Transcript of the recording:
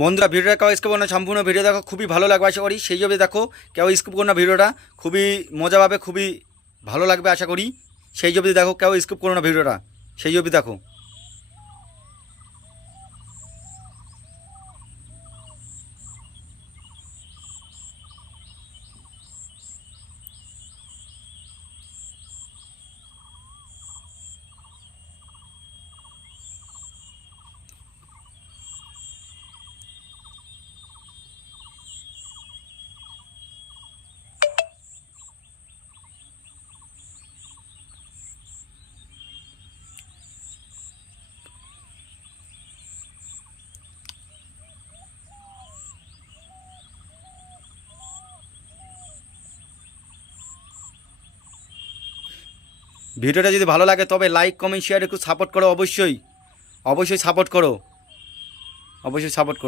বন্ধুরা ভিডিওটা কেউ স্কিপ করো না, সম্পূর্ণ ভিডিও দেখো, খুবই ভালো লাগবে আশা করি। সেই জন্য দেখো, কেউ স্কিপ করো না, ভিডিওটা খুবই মজা পাবে, খুবই ভালো লাগবে আশা করি। সেই জন্য দেখো, কেউ স্কিপ করো না ভিডিওটা, সেই জন্য দেখো। ভিডিওটা যদি ভালো লাগে তবে লাইক কমেন্ট শেয়ার একটু সাপোর্ট করো, অবশ্যই অবশ্যই সাপোর্ট করো, অবশ্যই সাপোর্ট করো।